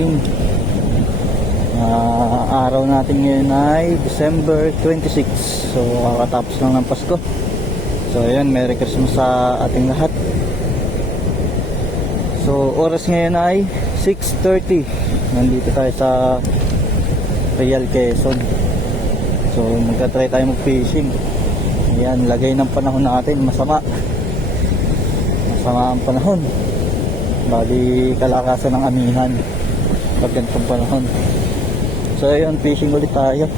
morning. Araw natin ngayon ay December 26. So kakatapos lang ng Pasko. So ayun, Merry Christmas sa ating lahat. So oras ngayon ay 6:30. Nandito tayo sa Real Quezon. So magta-try tayo mag-fishing. Ayan, lagay ng panahon natin masama ang panahon. Bali kalakasan ng amihan pag ganitong panahon. So ayun, fishing ulit tayo.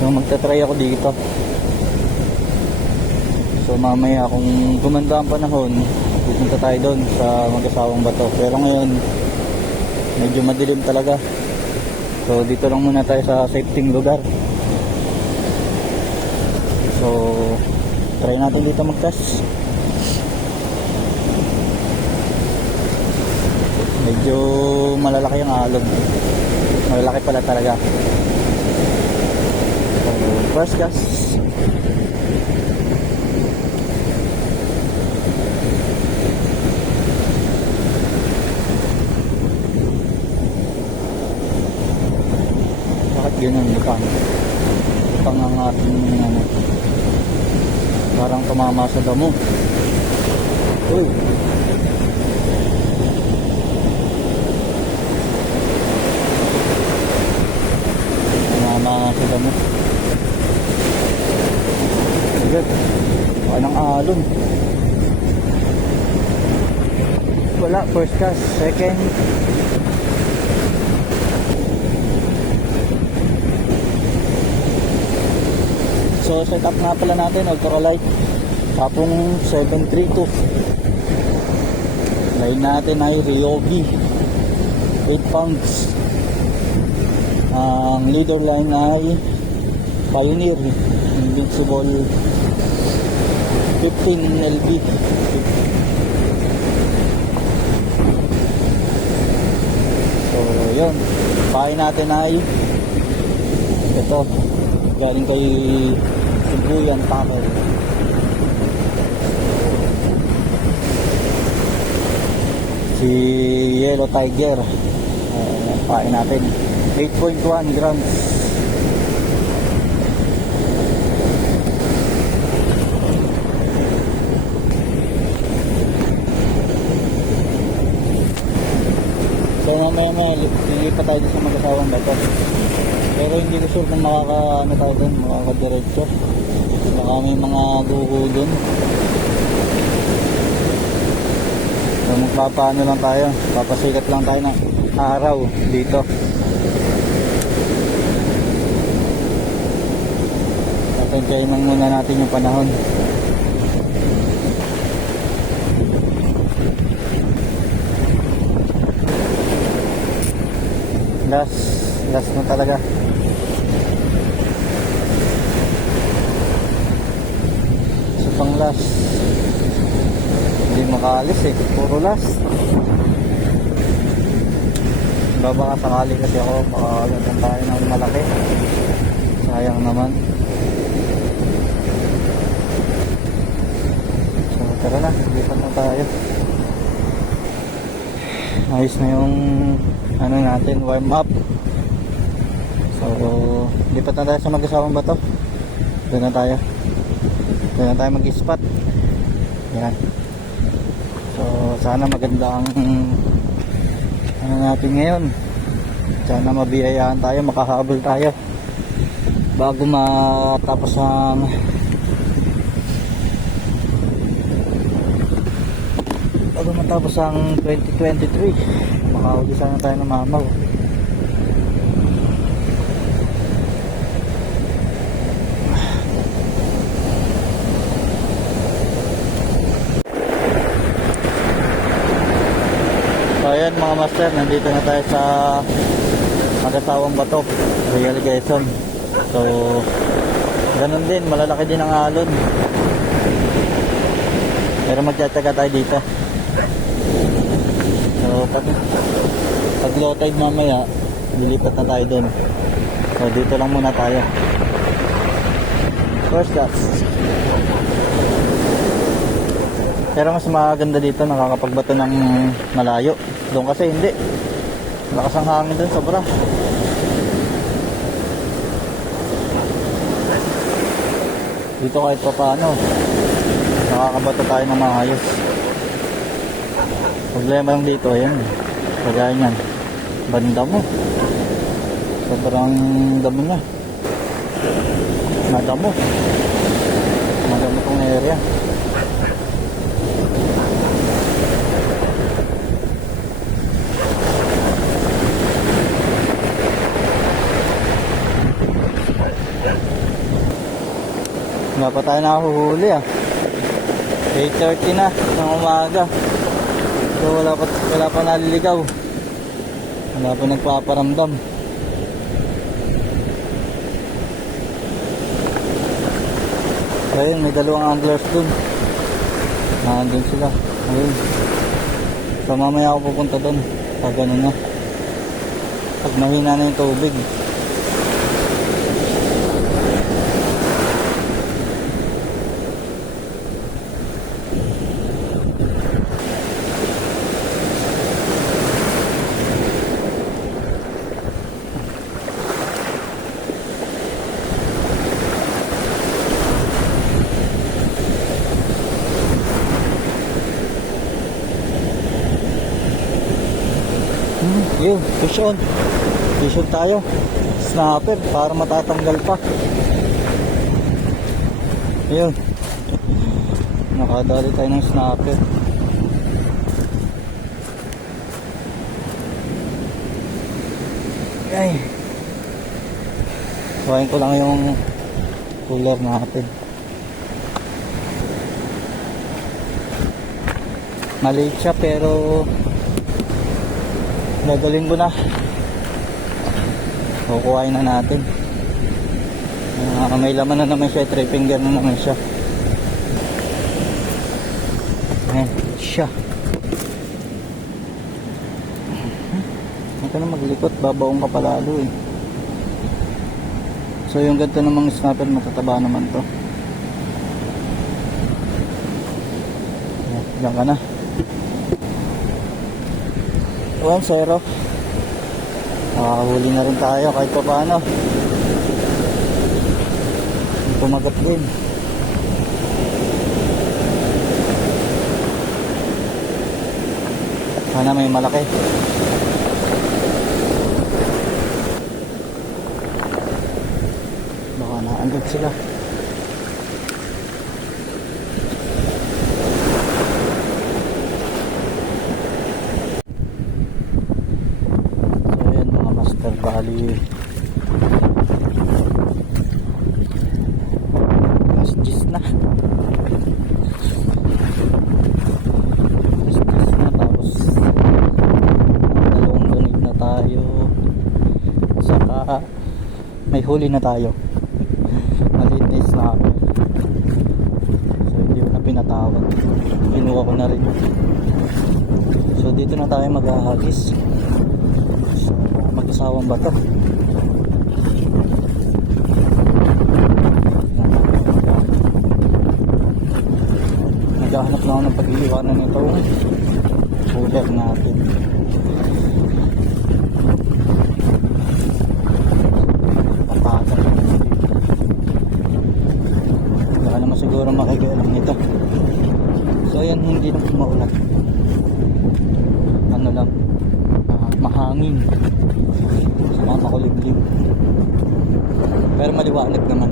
So magta-try ako dito. So mamaya kung gumanda ang panahon, pupunta tayo doon sa mag-asawang bato. Pero ngayon medyo madilim talaga. So dito lang muna tayo sa safety lugar. So try natin dito mag-cast. Medyo malalaki ang alog. Malalaki pala talaga. So first cast. Bakit ganun? Lutang ang ating ano. Parang tumama sa damo. Uy. Tumama sa damo. Agad. Baka ng alon. Wala. First cast. Second. So set up nga pala natin ultralight tapong 732. Line natin ay Ryobi 8 pounds. Ang leader line ay Pioneer Invincible 15 LB. So yun, pahay natin ay ito, galing kay Sibuyan Tackle. Si Yellow Tiger. Pain natin 8.1 grams. So mamaya lilipat tayo sa mag-asawang bato. Pero hindi ko sure kung makakadiretso. Baka may mga guho dun. So magpapaano lang tayo, papasikat lang tayo ng araw dito. Patantayin lang muna natin yung panahon. Last na talaga. So pang last, hindi makaalis eh, puro last. Baka sakali kasi ako, makakagatan tayo ng malaki. Sayang naman. So tara na, lipat na tayo. Ayos na yung ano natin, warm up. So lipat na tayo sa mag-asawang bato. Doon na tayo mag-spot. Yan. So sana maganda ang ano natin ngayon. Sana mabiyayaan tayo, makahabol tayo bago matapos ang bago matapos ang 2023. Makahuli sana tayo ng mamaw. So ayan mga master, nandito na tayo sa mag-asawang bato, Real Quezon. So ganun din, malalaki din ang alon. Pero magtsatsaga tayo dito. So pag low tide mamaya, lilipat na tayo dun. So dito lang muna tayo. First cast. Pero mas maganda dito, nakakapagbato ng malayo. Doon kasi hindi. Lakas ang hangin doon, sobra. Dito kahit pa paano, nakakabato tayo ng maayos. Problema lang dito, ayan. Kagaya niyan. Banda mo. Sobrang damo niya. Madamo. Madamo tong area. Wala pa tayo nakahuhuli ah. 8:30 na ng umaga. So wala pa naliligaw. Wala pa nagpaparamdam. So ayun, may dalawang anglers dun. Nandun sila. Ayun. So mamaya ako pupunta dun. Pag ganun na. Pag mahina na yung tubig. Yun, fish on. Fish on tayo. Snapper para matatanggal pa. Yun. Nakadali tayo ng snapper. Ay. Kuhain ko lang yung cooler natin. Maliit siya pero dadalhin ko na. Kukuhain na natin. May laman na naman siya. 3 finger na naman siya. Ayan siya. Huwag ka na maglikot. Babaong ka palalo eh. So yung ganito namang snapper matataba naman to. Ayan, diyan ka na. 1-0. Nakahuli na rin tayo kahit pa paano. Pumagat din. Sana may malaki. Baka naandun sila. Bali mas 10 na. Tapos dalawang donate na tayo. Saka may huli na tayo. Maliit na snapper. So hindi ko na pinatawag. Kinuha ko na rin. So dito na tayo maghahagis. Mag-asawang bato. Naghahanap na ako ng pag-iiwanan nito cooler natin. Papagat wala naman siguro makikialam nito. So yan, hindi na maulan. Ano lang, mahangin. Sama makulimlim. Pero maliwanag naman.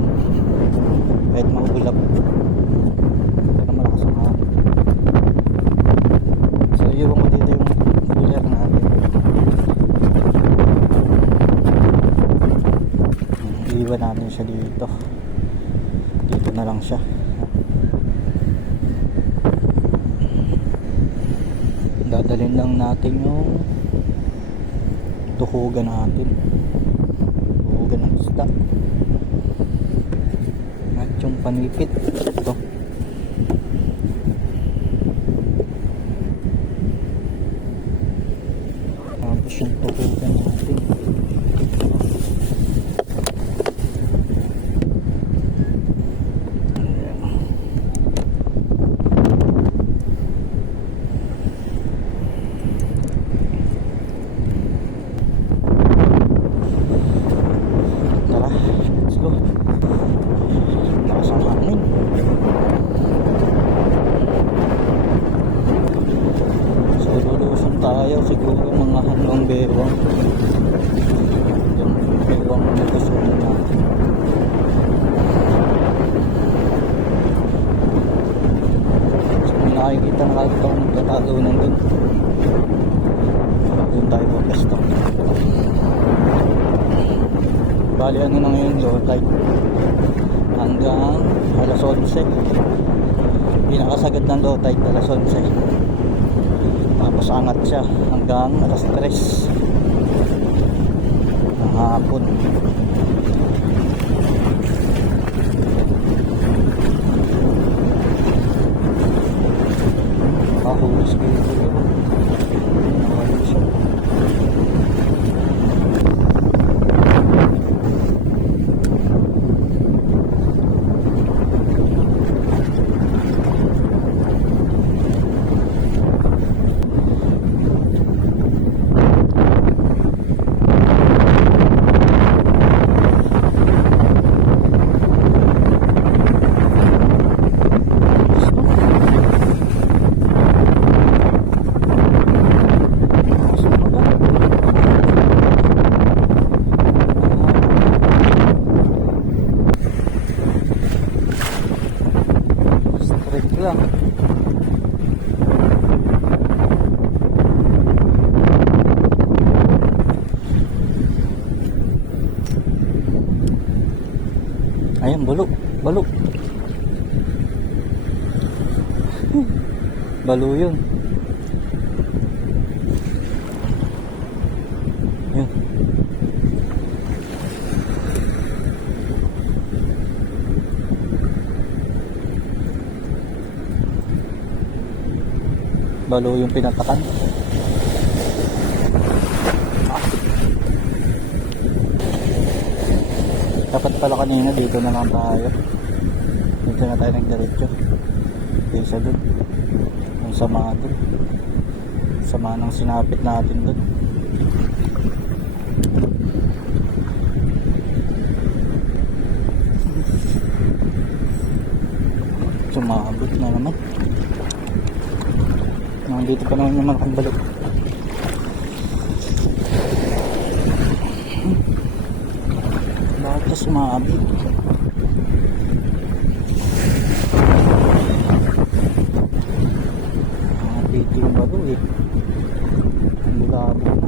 Kahit maulap. Pero malakas ang hangin. So iwan ko dito yung cooler natin. Iwan natin siya dito. Dito na lang siya. Dadalhin lang natin yung tuhugan natin. Tuhugan ng isda. At yung panipit. Ito. Tapos yung tuhugan natin. nakakita na kagad ako ng tatalunan dun. Doon tayo po pesto. Bali ano na ngayon, low tide hanggang alas 11. Pinakasagad ng low tide alas 11. Tapos angat siya hanggang alas 3 ng hapon. Nakahulis ko ito. Nakahulis siya. Lang. Ayun, balok. Balok. Balo yun. Yun. Balo yung pinatakan. Dapat pala kanina dito na lang tayo. Dito na tayo nagdiretso. Kaysa dun. Yung sama dun. Sama ng sinapit natin dun. Sumabot na naman. Nandito pa naman yung malaking balok. Bakit ka sumabot? Dito yung balok eh. Ang labo na.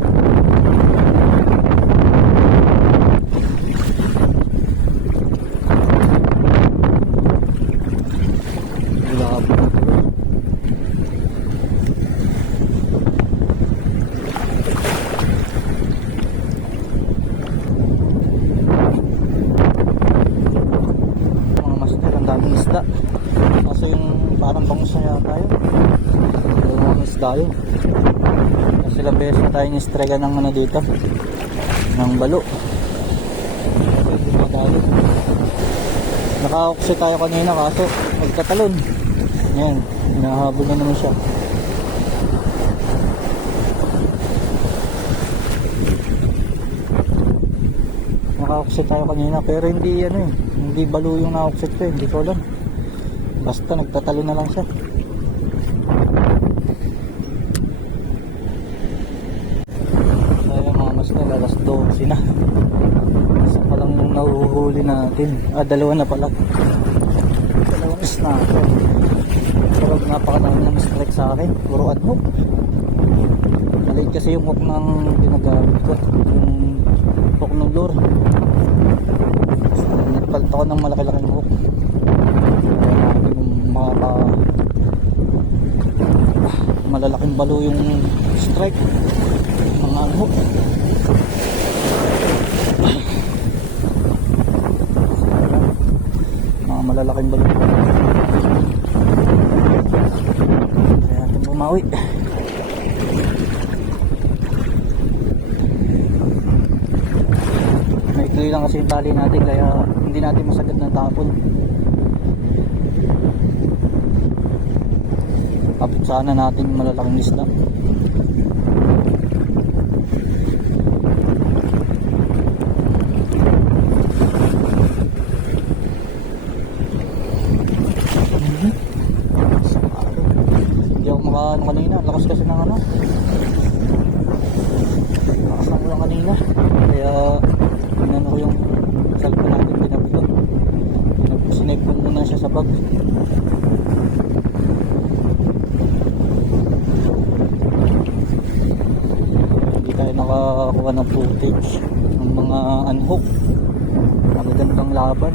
Kaso yung parang bangus na yata yun. Dalawang isda yun. Kasi ilang beses na tayo ni-strega ng ano dito, ng balo. Naka-oxy tayo kanina kaso magkatalon. Ayan, hinahabol na naman siya. Naka-oxy tayo kanina pero hindi ano eh, hindi balo yung na-oxy ko eh, hindi ko alam. Basta nagtatalo na lang siya. Kaya mga master, alas 12 na. Isa pa lang yung nahuhuli natin. Dalawa na pala. Dalawang snapper. Pero napakadami ng strike sa akin. Puro unhook. Maliit kasi yung hook ng ginagamit ko. Yung hook ng lure. So, nagpalit ako ng malaki-laking hook. Malalaking balo yung strike, mga unhook. Mga malalaking balo. Kaya natin bumawi. Maikli lang kasi yung tali natin kaya hindi natin masagad ng tapon. Tapos sana natin yung malalaking isda. Hindi ako makaano kanina. Lakas kasi ng ano. Lakas ng ulang kanina. Kaya inano ko yung cellphone natin binabigo. Sinake ko muna siya sa bag. ka ng footage ng mga unhook. Magagandang laban.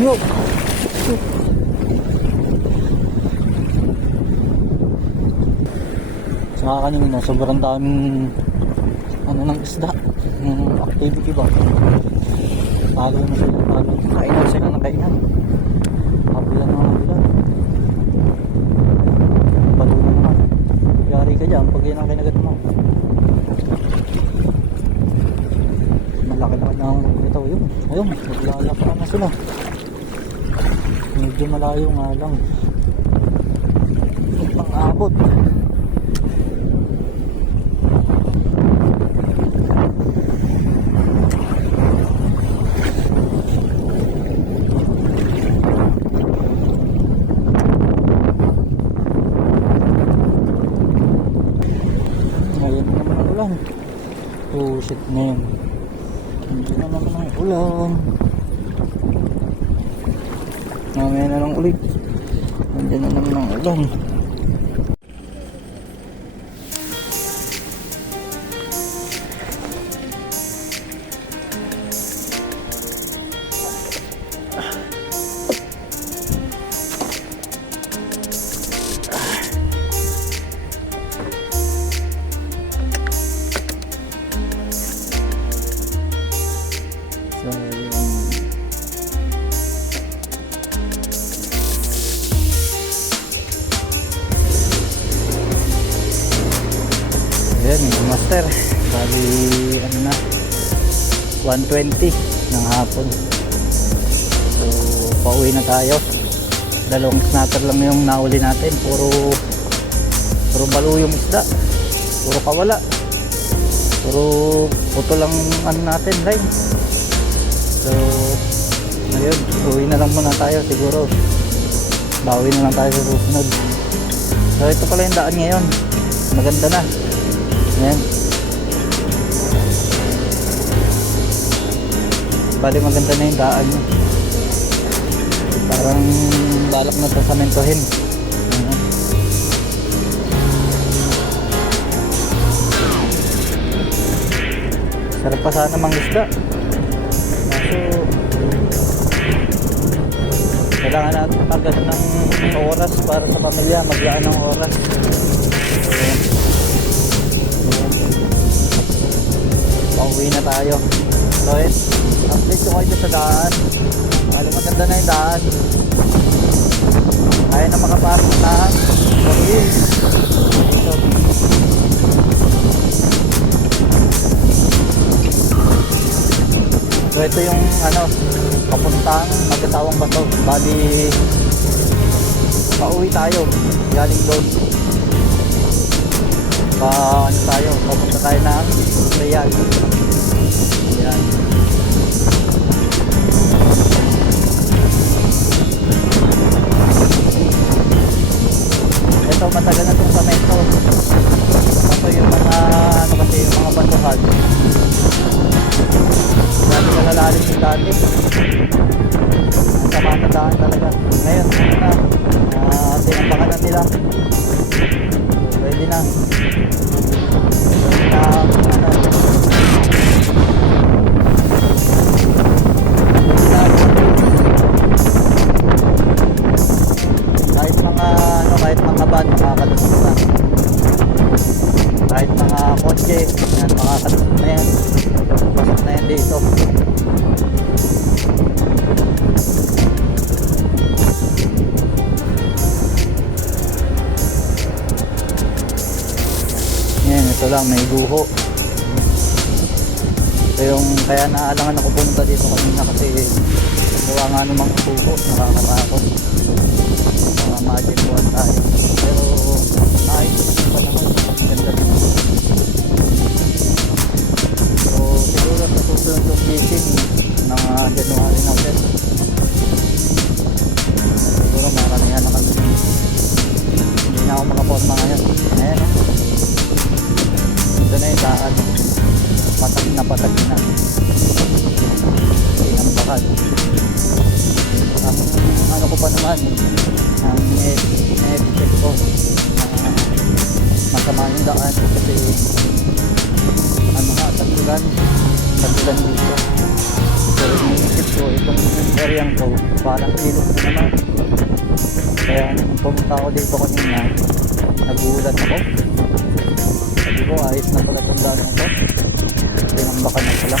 Yo! Saka kanina sobrang daming ng isda, yung activity ba, talo na sila, kainan sila ng kainan, habulan ng habulan, bato na naman, yari ka dyan pag yan ang kinagat mo. Malaki-laki na ang ito yun, ayun, maglalaka na sila, medyo malayo nga lang, pang abot. Oh shit man, hindi na naman ang ulan. Mamaya na lang ulit, hindi na naman ang ulan. Ayan, master, bali ano na 1:20 ng hapon. So pauwi na tayo. Dalawang snatter lang yung nauli natin. Puro balo yung isda, puro kawala, puro puto lang ano natin line. So ayun, uwi na lang muna tayo siguro. Bawi na lang tayo sa susunod. So ito pala yung daan ngayon, maganda na. Ayan. Bali maganda na yung daan niya. Parang balak na sasamentohin. Ayan. Sarap pa sana mangisda. Kaso kailangan natin magano ng oras para sa pamilya, maglaan ng oras. Ayan. Pauwi na tayo. So update ko kayo sa daan. Maganda na yung daan. Kaya na makapasok na. So ito yung papuntang Magkatawang Bato. Bali pauwi tayo galing doon. Papunta tayo ng Real. Ayan. Ito matagal na itong samento. Ito yung mga kasi yung mga batuhan. Dati na nalalim yung dati. Ang kamatandaan talaga. Ngayon tinambakan na nila. Pwede na. Kahit mga van makakalusot na. Kahit mga kotse yan, makakalusot na yan. Pasok na yan dito. Yan, ito lang, may guho. Ito yung kaya naalangan ako pumunta dito kanina kasi gawa nga namang guho, nakakatakot. Magic one tayo, pero ayos pa naman, ganda naman. So siguro sa susunod ng fishing ng January na ulit, siguro maramihan na kami. Hindi na ako makaporma ngayon. Ayan o, ito na yung daan, patag na daan kasi ano nga, tagulan dito. Pero iniisip ko itong area ko parang ilog na naman, kaya nung pumunta ako dito kanina nagulat ako, sabi ko ayos na pala itong daan ko, tinambakan na pala.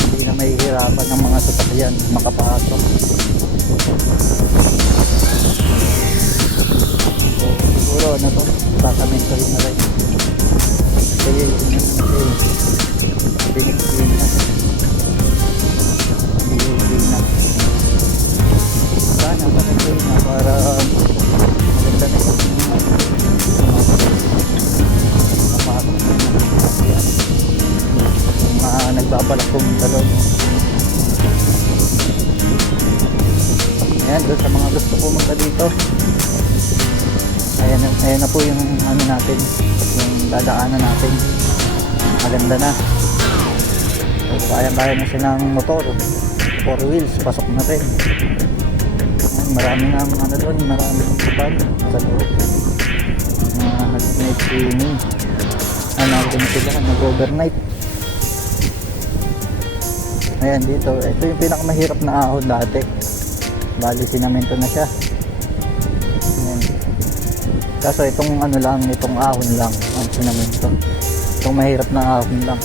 Hindi na mahihirapan ng mga sasakyan makapasok. So, siguro ano to, sasamento rin na rin kasi binigyan na sana panagay na para maganda na yung napasok na yung mga nagbabalak pumunta doon. Ayan, doon sa mga gusto pumunta dito, ayan na po yung ano natin, yung dadaanan natin, maganda na. So, kaya na siya ng motor, 4 wheels, pasok na rin. Ayan, maraming ang ano doon, maraming iban sa loob, nag-night swimming, nag-overnight. Ayan dito, ito yung pinakamahirap na ahon dati, bali sinamento na siya. Ayan. Kaso itong ano lang, itong ahon lang ang sinamento, itong mahirap na ahon lang.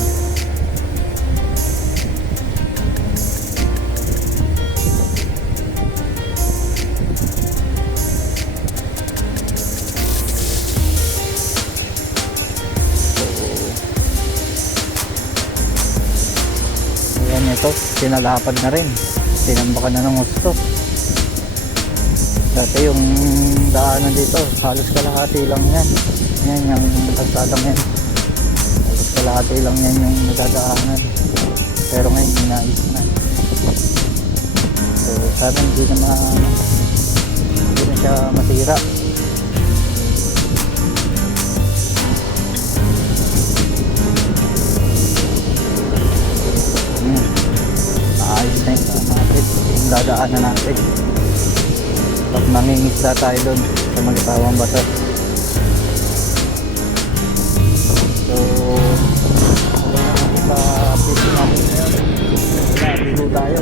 Ito, sinalapad na rin, tinambakan na ng gusto. Dati yung daanan dito halos kalahati lang yan, yan yung kalsadang yan, halos kalahati lang yan yung nagdadaanan, pero ngayon inayos na. So sana hindi na siya masira. Ayos na yung natin, yung dadaanan natin. Tapos mangingisda tayo doon sa Magitawang Bato. So sa fishing namin ngayon, nabilo tayo.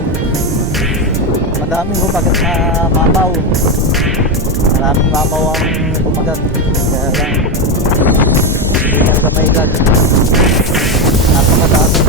Madaming kumagat na mamaw, maraming mamaw ang kumagat, kaya lang hindi na sa maigad, napakadami.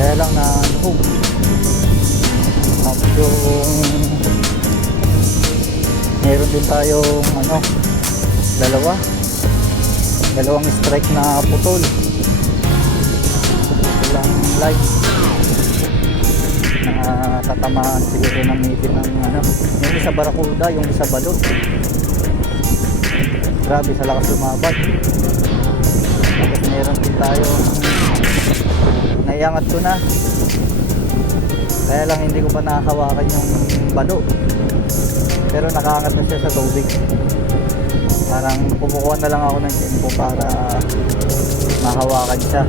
Kaya lang na tapos yung meron din tayong dalawang strike na putol, lang live na tatamaan siguro ng ngipin ng yung isa barakuda, yung isa balot. Grabe sa lakas lumabad. Tapos meron din tayong naiangat ko na, kaya lang hindi ko pa nahawakan yung balo, pero nakaangat na siya sa tubig. Parang kumukuha na lang ako ng tempo para mahawakan siya,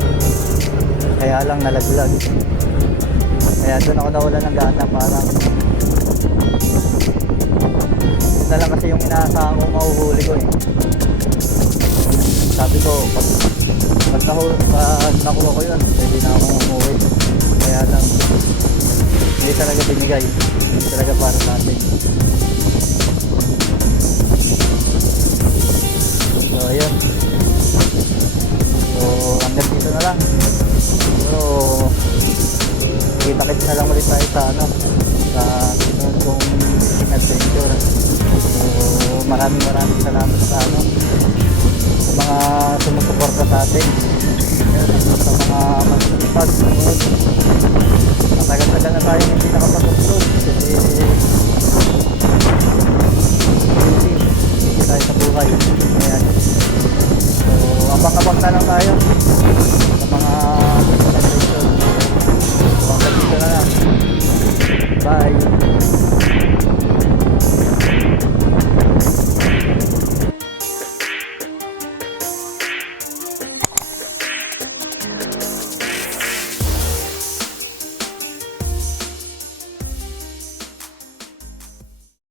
kaya lang nalaglag. Kaya doon ako nawala ng gana, parang yun na lang kasi yung inaasahan ko mahuhuli ko eh. Sabi ko pag nakuha ko yun, pwede na akong umuwi. Kaya lang hindi talaga binigay, hindi talaga para sa atin. So ayun, so hanggang dito na lang. Pero kita-kits na lang ulit tayo sa sa sunod kong fishing adventure. So maraming salamat sa mga sumusuporta sa atin. sa mga masipag sunod. Matagal-tagal na tayo hindi nakapag-upload kasi busy tayo sa buhay. Ayan. So abang-abang na lang tayo sa mga celebration. So hanggang dito na lang. Bye.